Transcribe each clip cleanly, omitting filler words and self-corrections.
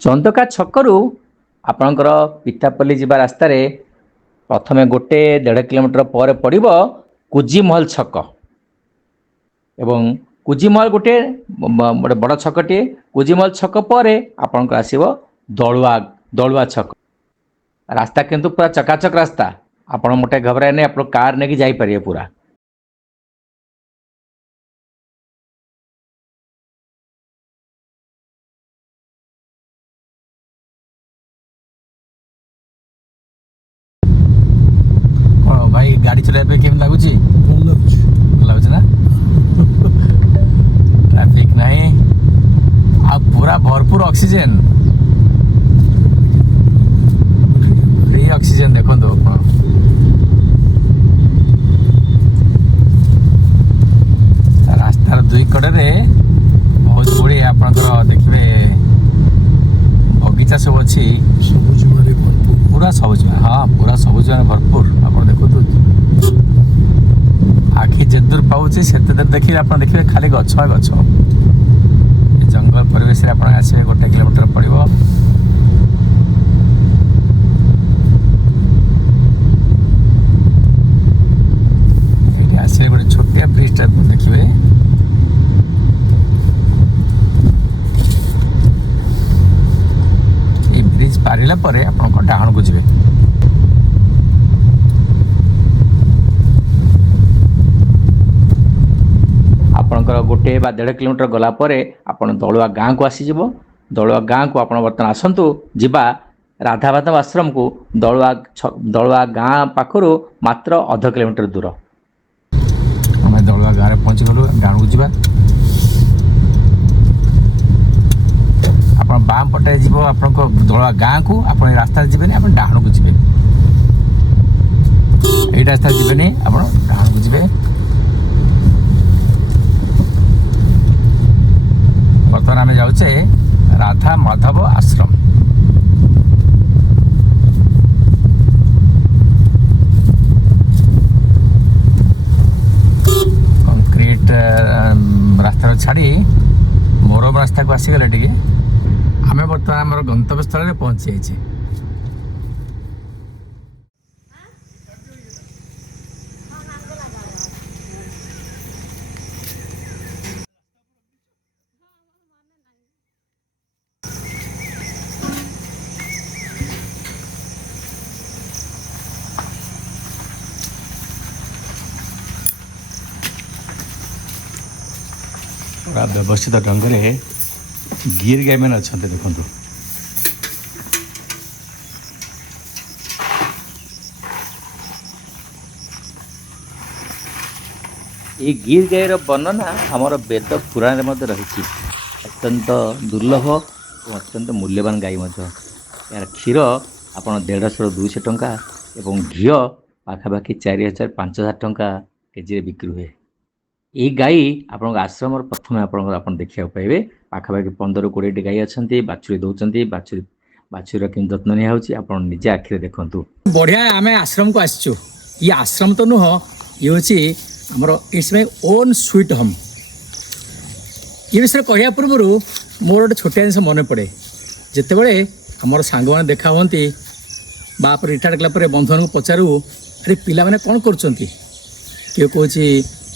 चंदका छकरू आपणकर पितापल्ली जीवा रास्तार प्रथमे 1.5 किलोमीटर पर पड़ो कुजीमहल छक एवं कुजीमहल गोटे बड़ छकटे कुजीमहल छक पर आपंकर आसो दलुआ छक रास्ता किंतु पूरा चकाचक रास्ता आपण मोटे घबराए नहीं आप कार नहीं जापर पूरा भाई गाड़ी चलाइबे केम लागुची लागुची ना ट्रैफिक नहीं आ पूरा भरपूर ऑक्सीजन फ्री ऑक्सीजन देखो तो रास्तार दुई कड़े बहुत गुड़े आपंकर देखिए बगीचा सब अच्छी पूरा सबुज हाँ पूरा सबुज भरपूर आप देखो आखि जेदूर पाऊँ से दूर देखिए आप देखिए खाली गछ गछ जंगल परिवेश आप आसवे 1 किलोमीटर पड़ो ये आसवे गोटे छोटिया ब्रिज टाइप देखिए ये ब्रिज पारिला परे आप डाहण को जी आपणकर 1.5 किलोमीटर गला परे आपण दलुआ गाँ को आसीज दलुआ गाँ को आप बर्तमान आसतु जीवा राधा माधव आश्रम को दलुआ गाँ पाखर मात्र 0.5 किलोमीटर दूर आम दलुआ गाँव में पहुँची गलु गाँव को जीवा आप बाम पटे जीव आप दलुआ गाँ को आप रास्ता जीवे आप डाहण को जीवे ये रास्ता जीवे आप डाहण को जीवे बर्तमान आम जाऊे राधा माधव आश्रम कंक्रीट रास्ता छाड़ी मोरम रास्ता को आसीगले टे आम बर्तमान आम गंतव्य स्थल में पहुंची जाइए पूरा व्यवस्थित ढंग से गिर गाय मैंने अच्छा देखो ये गिर गायर वर्णना आमर वेद पुराण में रही अत्यंत दुर्लभ और अत्यंत मूल्यवान गाई यार क्षीर आप 150 200 टंका एवं घी पाखापाखि 4000-5000 टंका केजी बिक्री हुए ये गाई आप आश्रम प्रथम आप देखा पाइबे पाखापाखि 15-20 गाई अच्छा बाछुरी दौरान बाछुरी कि जत्न निजे आखिरे देखु बढ़िया आम आश्रम को आसचु ये आश्रम तो नुह ये हूँ आमर it's my own sweet home ये विषय कहया पूर्व मोर गोटे छोटिया जिन मन पड़े जिते बड़े आमर सांग मैंने देखा हमें बाप रिटायर्ड कला बंधु को पचारू अरे पिला मैंने कौन कर किए कौन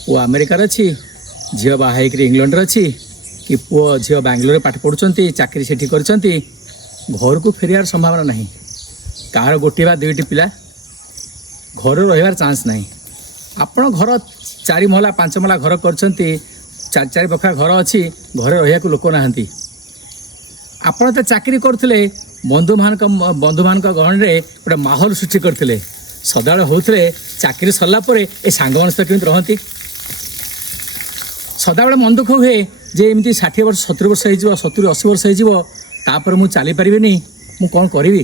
पु अमेरिकार अच्छी झील बाहर इंग्लैंड अच्छी कि पुओ झील बांग्लोर पाठ पढ़ुंट चाकरी से कर घर को फेरियार संभावना नहीं कहार गोटे बा 2टी पिला घर रही चांस नहीं आपण घर 4 महला 5 महला घर कर 4 बखरा घर अच्छी घरे रहा लोक ना आपण तो चाकरी करते बंधु मान गहन में गोटे माहौल सृष्टि करते सदा होते चाकरी सरला ए सांग मान सहित केमी रहती सदाबे मन दुख हुए जे एमती 60 वर्ष 70 वर्ष हो 70-80 वर्ष होपर मुझे चली पारे मु कौन करी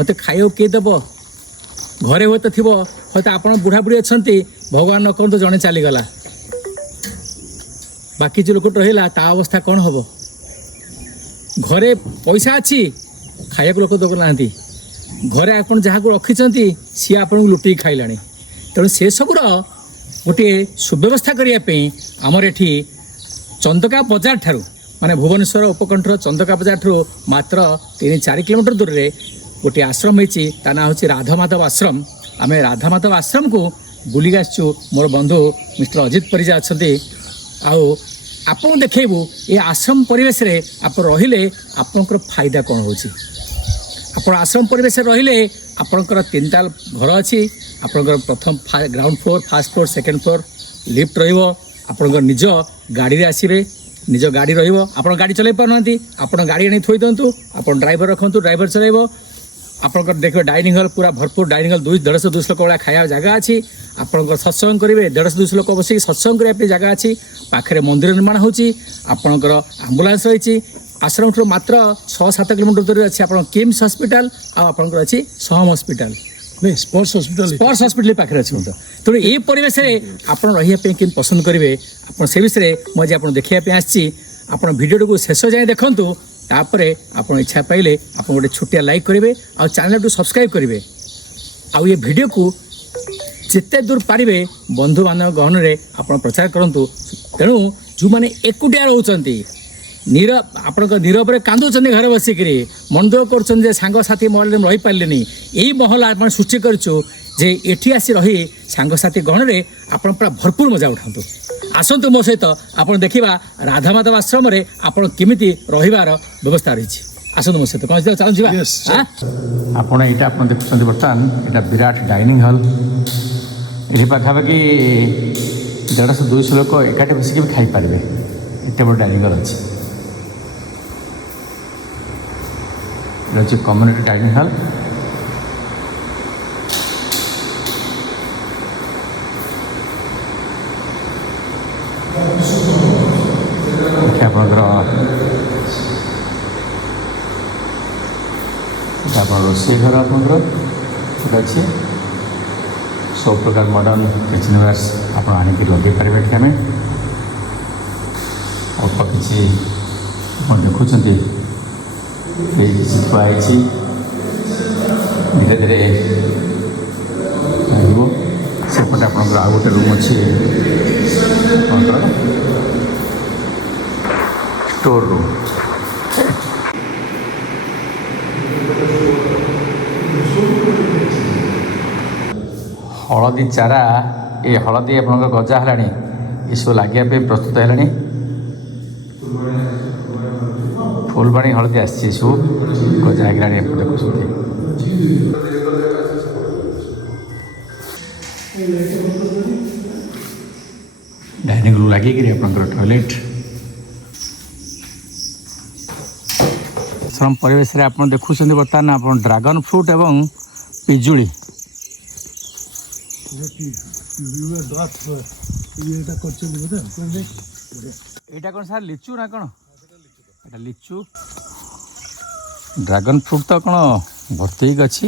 मत खाइब किए दब घरे हुए तो थी हयत आप बुढ़ा बुढ़ी अच्छा भगवान न कौन तो जड़े चलीगला बाकी जो लोक रहा ता अवस्था कौन हम घरे पैसा अच्छी खाया लोक दो ना घरे आप जहाँ को रखी सी आप लुटिक खाइला तेणु से सबूर गोटे सुव्यवस्था करने आमर एठी चंदका बजार ठारू माने भुवनेश्वर उपकंठर चंदका बजार ठू मात्र 3-4 किलोमीटर दूर रे गोटे आश्रम होती ता ना हूँ राधामाधव आश्रम। आम राधामाधव आश्रम को बुलिक आसचु मोर बंधु मिस्टर अजित परिजा अच्छा आपन देखू ये आश्रम परिवेश रे आप रहिले आपनकर फायदा कौन होची। आप आश्रम परिवेश रहिले आपनकर 3 ताल घर अच्छी आपनकर प्रथम ground floor first floor second floor lift रहिबो आपनकर निज गाड़ी रे आसीबे निज गाड़ी रहिबो आपन गाड़ी चलै पारनांती आपन गाड़ी आनी थोई दंतु आपन ड्राइवर रखंतु ड्राइवर चलाइबो आपनकर देखबे डाइनिंग हॉल पूरा भरपूर डाइनिंग हॉल 150-200 लोक वाला खाया जगह अच्छी आपनकर सत्संग करेंगे 150-200 लोक बस सत्संग करने जगह अच्छी पाखे मंदिर निर्माण होची आपनकर आम्बुलांस रही आश्रम ठू मात्र 6-7 किलोमीटर दूर अच्छी आप किम्स हॉस्पिटल आपनकर अच्छी सहम हॉस्पिटल नहीं स्पर्श हॉस्पिटल पाखे अच्छे तेणु ये परिवेश आप रही पसंद करेंगे आप से विषय मुझे आप देखा आसी आप भिडियो को शेष जाए देखूँ तापर आप इच्छा पाइले आप गोटे छोटिया लाइक करेंगे आ चैनल को सब्सक्राइब करेंगे आउ ये वीडियो को जिते दूर पारे बंधु बांधव गहन में आप प्रचार करूँ तेणु जो मैंने एकुटिया रोचंती आपण नीरव कांदुंच घर बसिक मन दुख कर सांगसाथी महल में रही पारे यही महल आप सृष्टि करूँ जे एठी आसी रही सांगसाथी गहन में आप पूरा भरपूर मजा उठातु आसतु मो सहित आप देखा राधामाधव आश्रम आपड़ केमी रही व्यवस्था रही आसतु मो सहित कौन चलूँ आपण यहाँ आप देखुं बर्तमान यहाँ विराट डाइनिंग हॉल ये पाखापाखि 150-200 लोक एकाठी बसिक भी खाईपारे एत बड़ डाइनिंग हॉल अच्छी कम्युनिटी डाइनिंग हॉल आप रोषे घर आप अच्छे सब प्रकार मॉडर्न किचन वेयर्स आप आनिक लगे पारे एटी आम अल्प किसी देखुं किसी थुआई धीरे धीरे सेपटे आप गोटे रूम अच्छी स्टोर रूम हलदी चारा ये हलदी आप गजा है ये सब लगे प्रस्तुत है फुलबाणी हलदी आसी सब गजा है देखुं डाइनिंग रूम लगे टॉयलेट आश्रम परिवेश आप देखुं बर्तमान आप ड्रैगन फ्रूट एवं पिजुली यहाँ कौन सार लिचु ना कौन एटा लिचु ड्रैगन फ्रूट तो कौन भर्ती अच्छी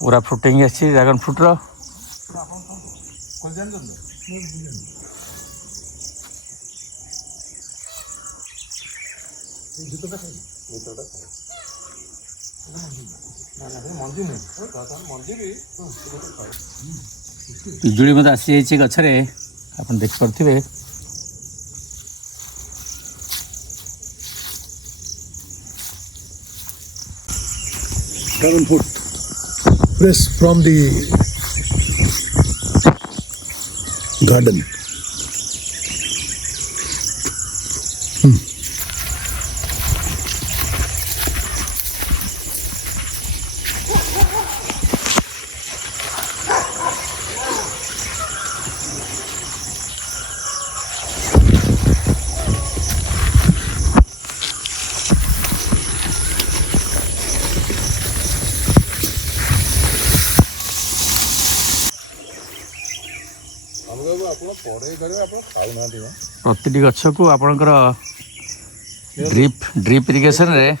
पूरा फ्रुटिंग अच्छी ड्रैगन फ्रुट्र पिजुड़ी मत आसी जाइए गचरे आप देखिपे dragon fruit fresh from the garden. प्रति गछ को आपणकर ड्रिप इरिगेशन रे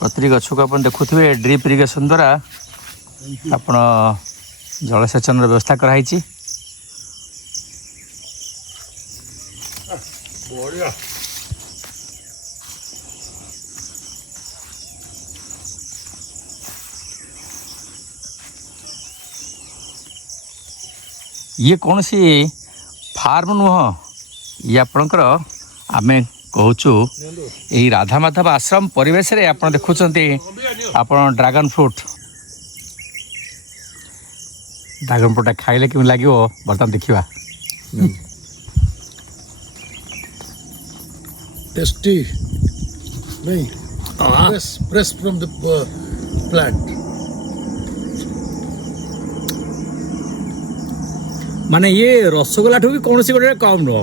प्रति गछ को आप देखुए ड्रिप इरिगेशन द्वारा आपण जलसेचन व्यवस्था कराई। ये कौन सी फार्म नुह ये आपणकर आमे कहूचु यही राधा माधव आश्रम परिवेश रे आप देखुं आप ड्रागन फ्रूट खाइले कि लगे बर्तमान देखा Tasty. नहीं. Press from the plant. माने ये रसगोल्ला ठू भी कौन सी गोटे कम नुह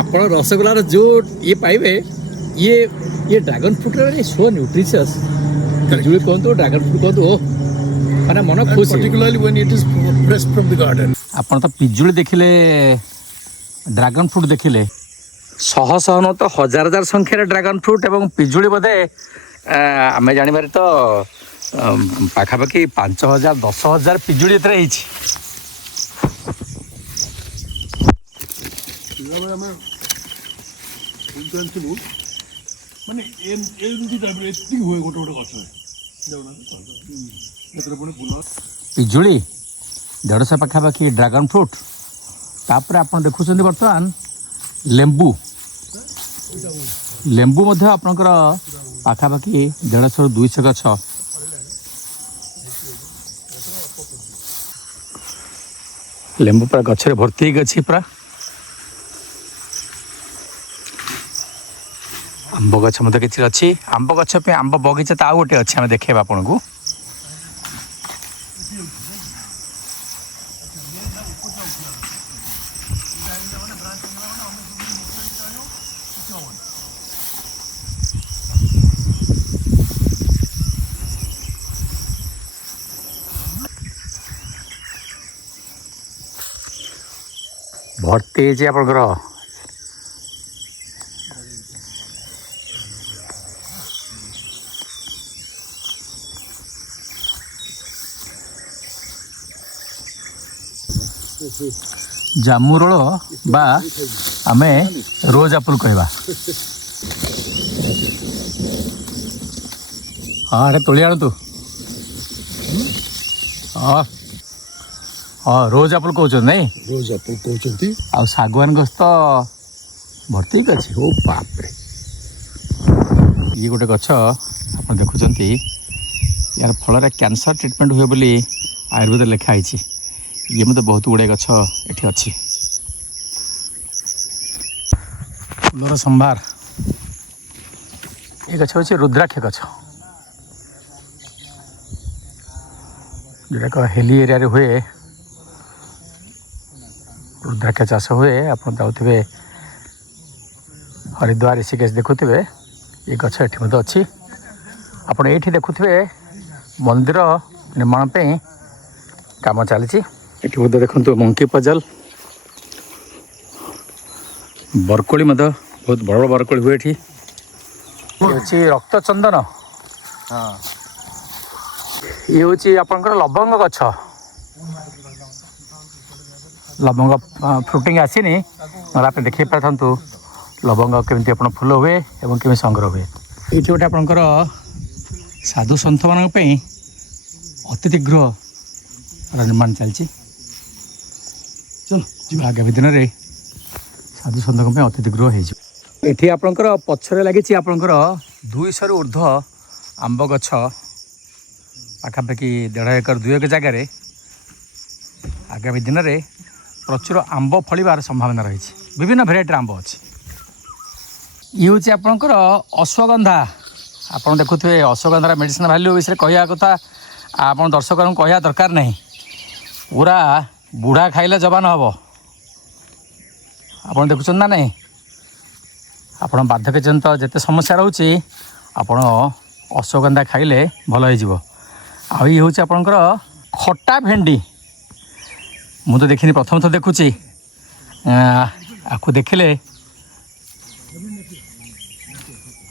आप रसगोल्लार जो ये पाइबे ये ड्रागन फ्रूट सो न्यूट्रिशियस पिजुली कहतु ड्रागन फ्रूट कहतु माने मन And खुश particularly when it is pressed from the garden. आपण तो पिजुली देखिले ड्रागन फ्रूट देखिले शह शह न तो हजार हजार संख्यार ड्रागन फ्रूट एवं पिजुली बोधे आम जानवर तो पाखापाखि 5000 10,000 पिजुली एतरे ହେଇଛି ମାନେ ଏମିତି ଟାଇପ୍ର ଏତିକି ହୁଏ ଗୋଟେ ଗୋଟେ ଗଛ ଏଥିରେ ପୁଣି ଫୁଲ ପିଜୁଳି 150 ପାଖାପାଖି ड्रागन फ्रूट तापर आप देखुं बर्तमान लेंबू लेंबू मध्य आपणकर पाखापाखि 150 200 गछ लेंबू पूरा गछरे भर्ती गछि पूरा आंब गछ मत किसी अच्छी आंब गछ पे आंब बगीचा तो आउ गोटे अच्छे आम देखेबा आपन को भर्ती है आपनकर जामुरोल बा आमे रोज एप्पल कहवा हाँ अरे तोली आनु तू हाँ हाँ रोज एप्पल कहते नहीं रोज एप्पल कहते आ सागवान गछ तो भर्ती अच्छे ओ बाप रे ये गोटे गछ आप देखुं यार फल कैंसर ट्रीटमेंट हुए बोली आयुर्वेद लिखाई ये मत बहुत गुड़ाए गछ एठी अच्छी फूलर संभार ये गछ हूँ रुद्राक्ष गछ जोटा हेली एरिया रे हुए रुद्राक्ष चाष हुए आप जाऊे हरिद्वार ऋषिकेश देखुवे ये गछ एठी मत अच्छी आपड़ ये देखुवे मंदिर निर्माण पे काम चली एटी बोधे देखो मंकी पजल बरकोली बहुत बड़ बड़ बरकोली हुए एटी अच्छी रक्त चंदन हाँ ये हूँ आपंकर लवंग गछ लवंग फ्रुटिंग आसीनी आप देख पारतु लवंग केमी आप फूल हुए और केमी संग्रह हुए ये गोटे आपंकर साधु सन्थ मान अतिथि गृह निर्माण चलती चलो आगामी दिन में साधु सन्थ अतिथि गृह होठी आपंकर पछरे लगी आपंकर 200 ऊर्ध्व आंब गछ पाखापाखि 1.5 एकर 2 एकर जगार आगामी दिन में प्रचुर आंब फलिबार संभावना रही विभिन्न भेराइटर आंब अच्छी ये हूँ आपंकर अश्वगंधा आप देखुए अश्वगंधार मेडिसिन भैल्यू विषय कहवा कथा आप दर्शक कहवा दरकार नहीं पूरा बुढ़ा खाइले जवान हम आप देखुं ना नहीं आप बार्धक्य जनित जिते समस्या रोचे आपण अश्वगंधा खाइले भल हो ये हूँ आपंकर खटा भेंडी मु तो देखनी प्रथम थर देखुची आपको देखिले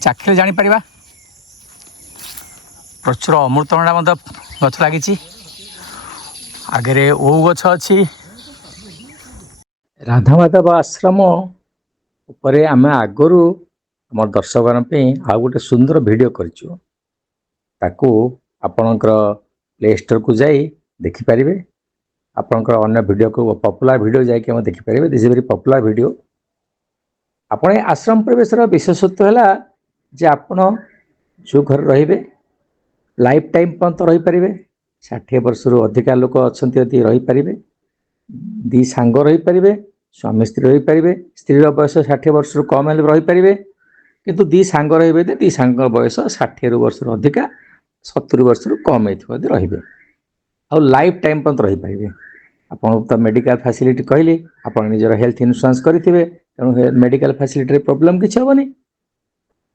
चाखिले जापर प्रचुर अमृतभंडा गछ लगी आगे ओ गछ अच्छी राधा माधव आश्रम उपरे आम आगु आम दर्शक आ गोटे सुंदर वीडियो करूँ ताकू आपणकर प्ले स्टोर को जाई देखिपारे ଆପଣଙ୍କର ଅନ୍ୟ ଭିଡ଼ିଓକୁ ପପୁଲାର ଭିଡ଼ିଓ ଯାଇକି ଆମେ ଦେଖିପାରିବେ। This is very popular video. ଆପଣ ଏ ଆଶ୍ରମ ପରିବେଶର ବିଶେଷତ୍ୱ ହେଲା ଯେ ଆପଣ ଯେଉଁ ଘରେ ରହିବେ ଲାଇଫ୍ ଟାଇମ୍ ପର୍ଯ୍ୟନ୍ତ ରହିପାରିବେ। 60 ବର୍ଷରୁ ଅଧିକା ଲୋକ ଅଛନ୍ତି ଯଦି ରହିପାରିବେ। ଦୁଇ ସାଙ୍ଗ ରହିପାରିବେ, ସ୍ୱାମୀ ସ୍ତ୍ରୀ ରହିପାରିବେ। ସ୍ତ୍ରୀର ବୟସ 60 ବର୍ଷରୁ କମ୍ ହେଲେ ରହିପାରିବେ, କିନ୍ତୁ ଦୁଇ ସାଙ୍ଗ ରହିବେ ଯେ ଦୁଇ ସାଙ୍ଗ ବୟସ 60 ବର୍ଷରୁ ଅଧିକା 70 ବର୍ଷରୁ କମ୍ ହେଇଥିବ ଯଦି ରହିବେ। ଆଉ ଲାଇଫ୍ ଟାଇମ୍ ପର୍ଯ୍ୟନ୍ତ ରହିପାରିବେ। ଆପଣ ତ ମେଡ଼ିକାଲ ଫ୍ୟାସିଲିଟି କହିଲି, ଆପଣ ନିଜର ହେଲ୍ଥ ଇନ୍ସୁରାନ୍ସ କରିଥିବେ, ତେଣୁ ମେଡ଼ିକାଲ ଫ୍ୟାସିଲିଟିରେ ପ୍ରୋବ୍ଲେମ୍ କିଛି ହେବନି।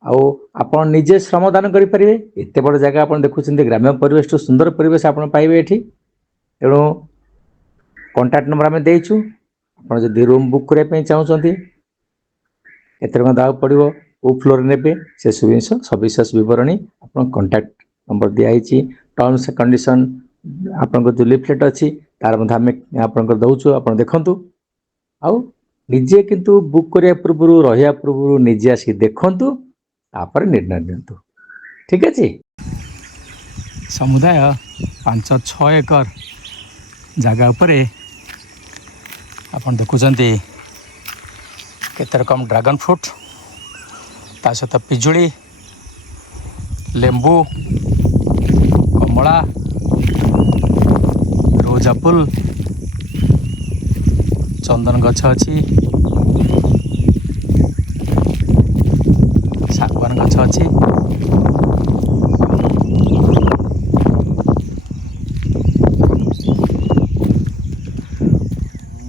ଆଉ ଆପଣ ନିଜେ ଶ୍ରମଦାନ କରିପାରିବେ। ଏତେ ବଡ଼ ଜାଗା ଆପଣ ଦେଖୁଛନ୍ତି, ଗ୍ରାମ୍ୟ ପରିବେଶଠୁ ସୁନ୍ଦର ପରିବେଶ ଆପଣ ପାଇବେ ଏଠି। ତେଣୁ କଣ୍ଟାକ୍ଟ ନମ୍ବର ଆମେ ଦେଇଛୁ। ଆପଣ ଯଦି ରୁମ୍ ବୁକ୍ କରିବା ପାଇଁ ଚାହୁଁଛନ୍ତି, କେତେ ଟଙ୍କା ଦେବାକୁ ପଡ଼ିବ, କେଉଁ ଫ୍ଲୋରରେ ନେବେ, ସେସବୁ ଜିନିଷ ସବିଶେଷ ବିବରଣୀ ଆପଣ କଣ୍ଟାକ୍ଟ ନମ୍ବର ଦିଆହେଇଛି। ଟର୍ମସ୍ ଆଣ୍ଡ କଣ୍ଡିସନ୍ ଆପଣଙ୍କ ଯେଉଁ ଲିଫଲେଟ୍ ଅଛି ତାର ମଧ୍ୟ ଆମେ ଆପଣଙ୍କର ଦେଉଛୁ, ଆପଣ ଦେଖନ୍ତୁ। ଆଉ ନିଜେ କିନ୍ତୁ ବୁକ୍ କରିବା ପୂର୍ବରୁ, ରହିବା ପୂର୍ବରୁ ନିଜେ ଆସିକି ଦେଖନ୍ତୁ, ତାପରେ ନିର୍ଣ୍ଣୟ ନିଅନ୍ତୁ। ଠିକ୍ ଅଛି। ସମୁଦାୟ 5-6 ଏକର ଜାଗା ଉପରେ ଆପଣ ଦେଖୁଛନ୍ତି କେତେ ରକମ ଡ୍ରାଗନ୍ ଫ୍ରୁଟ୍, ତା ସହିତ ପିଜୁଳି, ଲେମ୍ବୁ, କମଳା, ରୋଜ୍ ଆପଲ୍, ଚନ୍ଦନ ଗଛ ଅଛି, ଶାଗୁଆନ ଗଛ ଅଛି।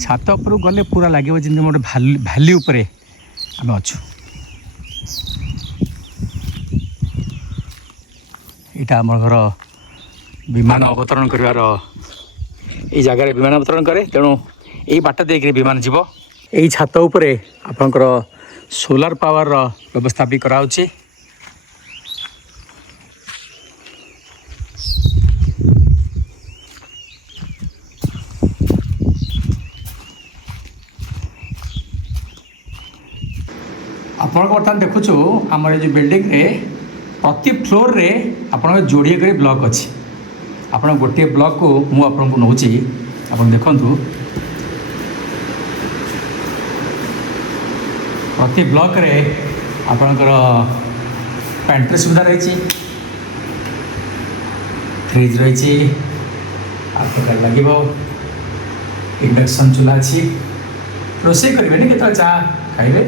ଛାତ ଉପରକୁ ଗଲେ ପୁରା ଲାଗିବ ଯେମିତି ଗୋଟେ ଭ୍ୟାଲି ଉପରେ ଆମେ ଅଛୁ। ଏଇଟା ଆମର ଘର ବିମାନ ଅବତରଣ କରିବାର, ଏଇ ଜାଗାରେ ବିମାନ ଅବତରଣ କରେ, ତେଣୁ ଏଇ ବାଟ ଦେଇକରି ବିମାନ ଯିବ। ଏଇ ଛାତ ଉପରେ ଆପଣଙ୍କର ସୋଲାର ପାୱାରର ବ୍ୟବସ୍ଥା ବି କରାହେଉଛି। ଆପଣ ବର୍ତ୍ତମାନ ଦେଖୁଛୁ ଆମର ଏ ଯେଉଁ ବିଲ୍ଡିଂରେ ପ୍ରତି ଫ୍ଲୋରରେ ଆପଣଙ୍କର ଯୋଡ଼ିଏ କରି ବ୍ଲକ୍ ଅଛି। ଆପଣ ଗୋଟିଏ ବ୍ଲକ୍କୁ ମୁଁ ଆପଣଙ୍କୁ ନେଉଛି, ଆପଣ ଦେଖନ୍ତୁ। ପ୍ରତି ବ୍ଲକ୍ରେ ଆପଣଙ୍କର ପ୍ୟାଣ୍ଟ୍ରି ସୁବିଧା ରହିଛି, ଫ୍ରିଜ୍ ରହିଛି, ଆକ୍ୱାଗାର୍ଡ ଲାଗିବ, ଇଣ୍ଡକ୍ସନ୍ ଚୁଲା ଅଛି। ରୋଷେଇ କରିବେନି, କେତେବେଳେ ଚା ଖାଇବେ।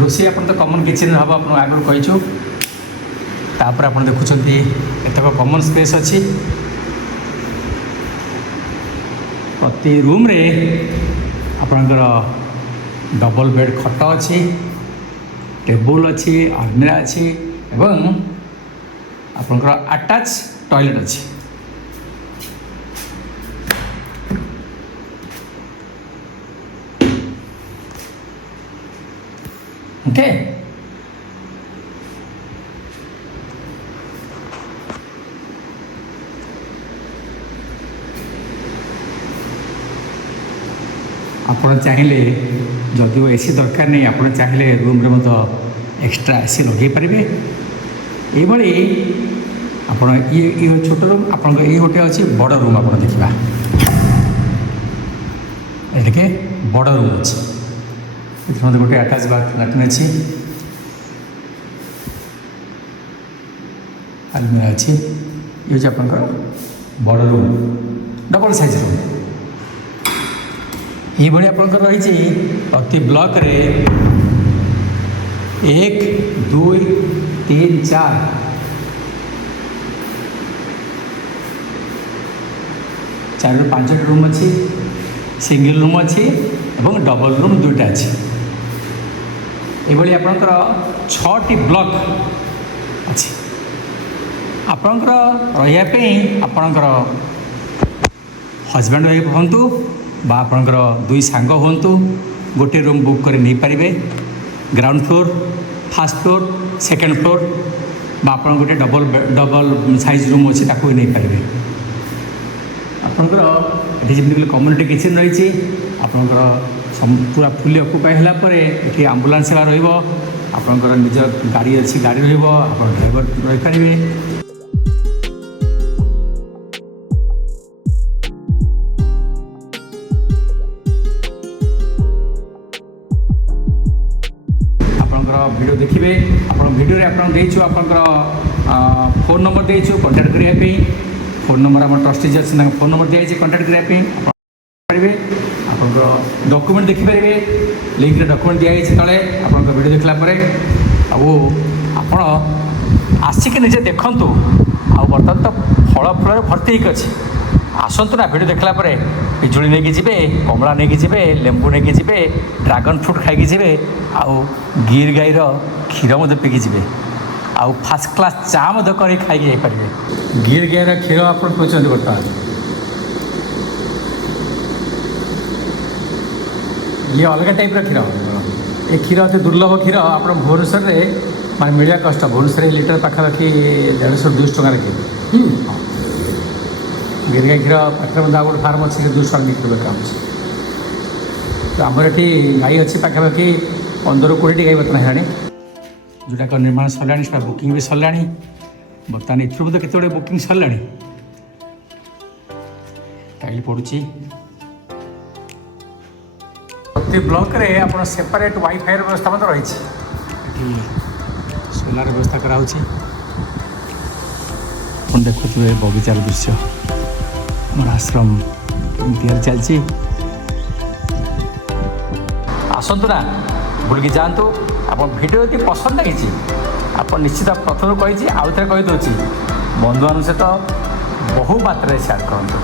ରୋଷେଇ ଆପଣ ତ କମନ୍ କିଚେନ୍ ହେବ, ଆପଣ ଆଗରୁ କହିଛୁ। ତାପରେ ଆପଣ ଦେଖୁଛନ୍ତି କେତେକ କମନ୍ ସ୍ପେସ୍ ଅଛି। ପ୍ରତି ରୁମ୍ରେ ଆପଣଙ୍କର ଡବଲ୍ ବେଡ଼୍ ଖଟ ଅଛି, ଟେବୁଲ୍ ଅଛି, ଆଲମିରା ଅଛି ଏବଂ ଆପଣଙ୍କର ଆଟାଚ୍ ଟଏଲେଟ୍ ଅଛି। ଓକେ। ଆପଣ ଚାହିଁଲେ, ଯଦିଓ ଏସି ଦରକାର ନାହିଁ, ଆପଣ ଚାହିଁଲେ ରୁମ୍ରେ ମଧ୍ୟ ଏକ୍ସଟ୍ରା ଏସି ଲଗାଇ ପାରିବେ। ଏଇଭଳି ଆପଣ ଇଏ ଛୋଟ ରୁମ୍, ଆପଣଙ୍କ ଏଇ ଗୋଟେ ଅଛି ବଡ଼ ରୁମ୍। ଆପଣ ଦେଖିବା ଏଠିକେ ବଡ଼ ରୁମ୍ ଅଛି। ଏଥିରେ ମଧ୍ୟ ଗୋଟେ ଆଟାଚ୍ ଲାଟ୍ରିନ୍ ଅଛି, ଆଲମିରା ଅଛି। ଇଏ ହେଉଛି ଆପଣଙ୍କର ବଡ଼ ରୁମ୍, ଡବଲ୍ ସାଇଜ୍ ରୁମ୍। ଏଇଭଳି ଆପଣଙ୍କର ରହିଛି ପ୍ରତି ବ୍ଲକ୍ରେ 1, 2, 3, 4 4ରୁ 5ଟି ରୁମ୍ ଅଛି, ସିଙ୍ଗଲ ରୁମ୍ ଅଛି ଏବଂ ଡବଲ୍ ରୁମ୍ 2ଟା ଅଛି। ଏଭଳି ଆପଣଙ୍କର 6ଟି ବ୍ଲକ୍ ଅଛି। ଆପଣଙ୍କର ରହିବା ପାଇଁ ଆପଣଙ୍କର ହଜବ୍ୟାଣ୍ଡ ୱାଇଫ୍ ହୁଅନ୍ତୁ ବା ଆପଣଙ୍କର ଦୁଇ ସାଙ୍ଗ ହୁଅନ୍ତୁ, ଗୋଟିଏ ରୁମ୍ ବୁକ୍ କରି ନେଇପାରିବେ। Ground floor, first floor, second floor, ବା ଆପଣ ଗୋଟେ ଡବଲ୍ ସାଇଜ୍ ରୁମ୍ ଅଛି ତାକୁ ବି ନେଇପାରିବେ। ଆପଣଙ୍କର ଏଠି ଯେମିତି କମ୍ୟୁନିଟି କିଚେନ୍ ରହିଛି। ଆପଣଙ୍କର ପୁରା ଫୁଲି ଅକୁପାଏ ହେଲା ପରେ ଏଠି ଆମ୍ବୁଲାନ୍ସ ସେବା ରହିବ। ଆପଣଙ୍କର ନିଜ ଗାଡ଼ି ଅଛି, ଗାଡ଼ି ରହିବ, ଆପଣ ଡ୍ରାଇଭର ରହିପାରିବେ। ভিডিও দেখবে আপনার ভিডিওরে আপনার দিয়েছু আপনার ফোন নম্বর দিয়েছু কন্টাক্ট করা ফোন নম্বর আমার ট্রস্টিজ আছে তাকে ফোন নম্বর দিয়েছে কন্টাক্ট করা পারে আপনার ডকুমেন্ট দেখিপারে লিঙ্করে ডকুমেন্ট দিয়েছে তলে আপনার ভিডিও দেখলা পরে ଆପଣ ଆସିକି ନିଜେ ଦେଖନ୍ତୁ। ଆଉ ବର୍ତ୍ତମାନ ତ ଫଳ ଫଳରେ ଭର୍ତ୍ତି ହେଇକି ଅଛି। ଆସନ୍ତୁ ନା ଭିଡ଼ିଓ ଦେଖିଲା ପରେ ପିଜୁଳି ନେଇକି ଯିବେ, କମଳା ନେଇକି ଯିବେ, ଲେମ୍ବୁ ନେଇକି ଯିବେ, ଡ୍ରାଗନ୍ ଫ୍ରୁଟ୍ ଖାଇକି ଯିବେ, ଆଉ ଗିର୍ ଗାଈର କ୍ଷୀର ମଧ୍ୟ ପିଇକି ଯିବେ, ଆଉ ଫାର୍ଷ୍ଟ କ୍ଲାସ୍ ଚା ମଧ୍ୟ କରିକି ଖାଇକି ଯାଇପାରିବେ। ଗିର୍ ଗାଈର କ୍ଷୀର ଆପଣ ପିଉଛନ୍ତି ବର୍ତ୍ତମାନ। ଇଏ ଅଲଗା ଟାଇପ୍ର କ୍ଷୀର। ଏ କ୍ଷୀର ଅତି ଦୁର୍ଲଭ କ୍ଷୀର ଆପଣ ଭୁବନେଶ୍ୱରରେ ମାନେ ମିଳିବା କଷ୍ଟ। ଭୁବନେଶ୍ୱରରେ ଲିଟର ପାଖାପାଖି 150-200 ଟଙ୍କାରେ କ୍ଷୀର। ଗିର୍ ଗାଈ କ୍ଷୀର ପାଖରେ ମଧ୍ୟ ଆଉ ଗୋଟେ ଫାର୍ମ ଅଛି 200 ଟଙ୍କା ଲିଟର ବିକା ହେଉଛି। ତ ଆମର ଏଠି ଗାଈ ଅଛି ପାଖାପାଖି 15-20ଟି ଗାଈ ବର୍ତ୍ତମାନ ହେଲାଣି, ଯେଉଁଟାକ ନିର୍ମାଣ ସରିଲାଣି, ସେଟା ବୁକିଂ ବି ସରିଲାଣି। ବର୍ତ୍ତମାନ ଏଥିରୁ ମଧ୍ୟ କେତେ ଗୁଡ଼ିଏ ବୁକିଂ ସରିଲାଣି। ଟାଇଲ୍ ପଡ଼ୁଛି। ପ୍ରତି ବ୍ଲକରେ ଆପଣ ସେପାରେଟ୍ ୱାଇଫାଇର ବ୍ୟବସ୍ଥା ମଧ୍ୟ ରହିଛି। ଏଠି ସୋଲାର ବ୍ୟବସ୍ଥା କରାହେଉଛି। ଆପଣ ଦେଖୁଥିବେ ବଗିଚାର ଦୃଶ୍ୟ, ଆମର ଆଶ୍ରମ ତିଆରି ଚାଲିଛି। ଆସନ୍ତୁ ନା ବୁଲିକି ଯାଆନ୍ତୁ। ଆପଣ ଭିଡ଼ିଓ ଯଦି ପସନ୍ଦ ଲାଗିଛି ଆପଣ ନିଶ୍ଚିତ ପ୍ରଥମରୁ କହିଛି ଆଉ ଥରେ କହିଦେଉଛି, ବନ୍ଧୁମାନଙ୍କ ସହିତ ବହୁ ମାତ୍ରାରେ ସେୟାର କରନ୍ତୁ।